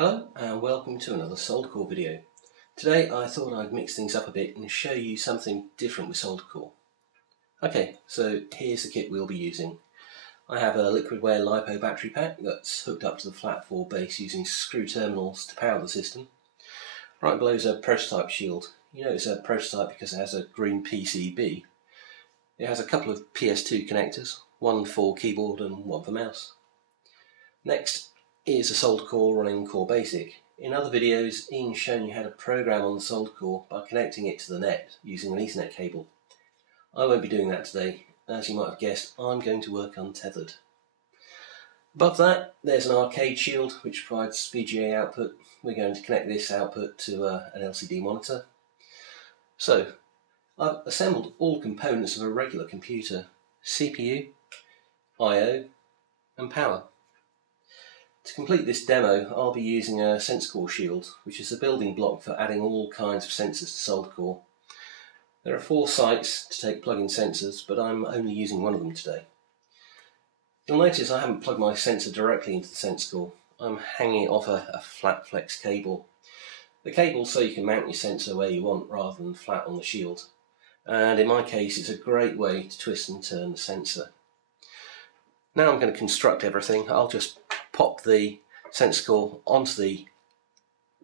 Hello and welcome to another SolderCore video. Today I thought I'd mix things up a bit and show you something different with SolderCore. Okay, so here's the kit we'll be using. I have a liquidware LiPo battery pack that's hooked up to the flat 4 base using screw terminals to power the system. Right below is a prototype shield. You know it's a prototype because it has a green PCB. It has a couple of PS2 connectors, one for keyboard and one for mouse. Next is a SolderCore running CoreBASIC. In other videos, Ian's shown you how to program on the SolderCore by connecting it to the net using an Ethernet cable. I won't be doing that today. As you might have guessed, I'm going to work untethered. Above that, there's an arcade shield which provides VGA output. We're going to connect this output to an LCD monitor. So, I've assembled all components of a regular computer: CPU, I/O and power. To complete this demo, I'll be using a SenseCore shield, which is a building block for adding all kinds of sensors to SolderCore. There are 4 sites to take plug-in sensors, but I'm only using one of them today. You'll notice I haven't plugged my sensor directly into the SenseCore. I'm hanging it off a flat flex cable. The cable's so you can mount your sensor where you want rather than flat on the shield. And in my case, it's a great way to twist and turn the sensor. Now I'm going to construct everything. I'll just pop the SenseCore onto the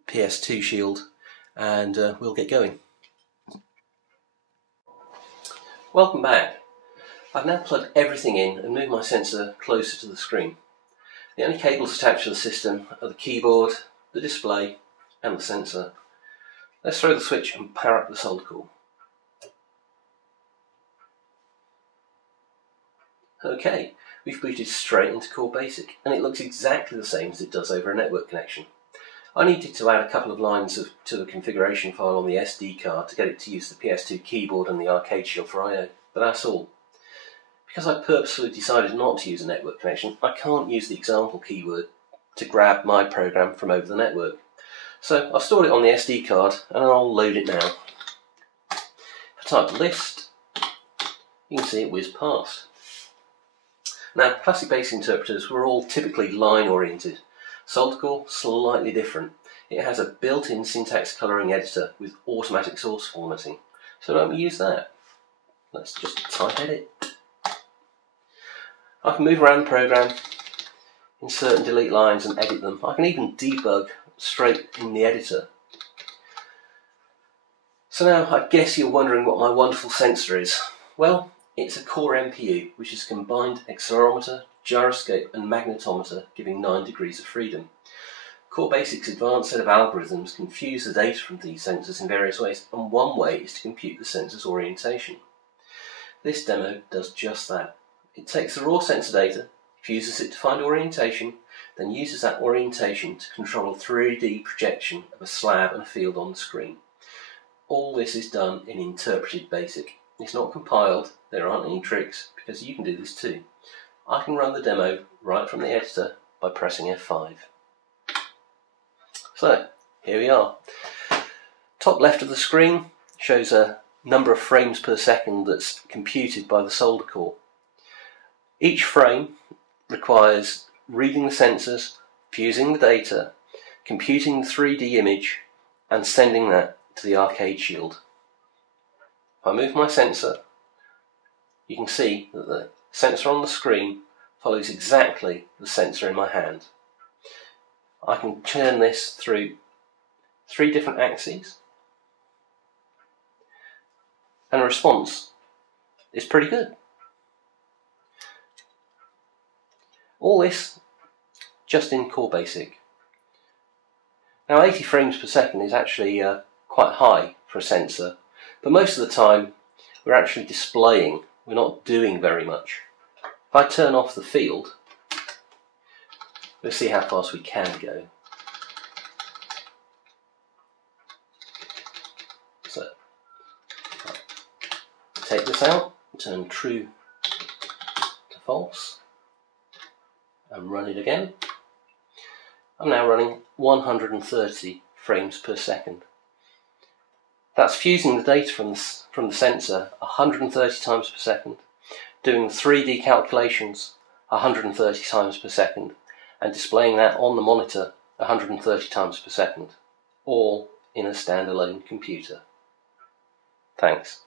PS2 shield and we'll get going. Welcome back. I've now plugged everything in and moved my sensor closer to the screen. The only cables attached to the system are the keyboard, the display and the sensor. Let's throw the switch and power up the SolderCore. Okay, we've booted straight into CoreBASIC and it looks exactly the same as it does over a network connection. I needed to add a couple of lines to the configuration file on the SD card to get it to use the PS2 keyboard and the arcade shield for I/O, but that's all. Because I purposefully decided not to use a network connection, I can't use the example keyword to grab my program from over the network. So I've stored it on the SD card and I'll load it now. If I type list, you can see it whiz past. Now, classic-based interpreters were all typically line-oriented. SolderCore, slightly different. It has a built-in syntax colouring editor with automatic source formatting. So don't we use that? Let's just type edit. I can move around the program, insert and delete lines and edit them. I can even debug straight in the editor. So now I guess you're wondering what my wonderful sensor is. Well, it's a CoreMPU, which is a combined accelerometer, gyroscope and magnetometer, giving 9 degrees of freedom. CoreBASIC's advanced set of algorithms can fuse the data from these sensors in various ways, and one way is to compute the sensor's orientation. This demo does just that. It takes the raw sensor data, fuses it to find orientation, then uses that orientation to control a 3D projection of a slab and a field on the screen. All this is done in interpreted BASIC. It's not compiled, there aren't any tricks, because you can do this too. I can run the demo right from the editor by pressing F5. So, here we are. Top left of the screen shows a number of frames per second that's computed by the SolderCore. Each frame requires reading the sensors, fusing the data, computing the 3D image, and sending that to the arcade shield. If I move my sensor, you can see that the sensor on the screen follows exactly the sensor in my hand. I can churn this through 3 different axes, and the response is pretty good. All this just in CoreBASIC. Now 80 frames per second is actually quite high for a sensor, but most of the time we're actually displaying, we're not doing very much. If I turn off the field, we'll see how fast we can go. So, take this out, turn true to false, and run it again. I'm now running 130 frames per second. That's fusing the data from the sensor 130 times per second, doing 3D calculations 130 times per second, and displaying that on the monitor 130 times per second, all in a standalone computer. Thanks.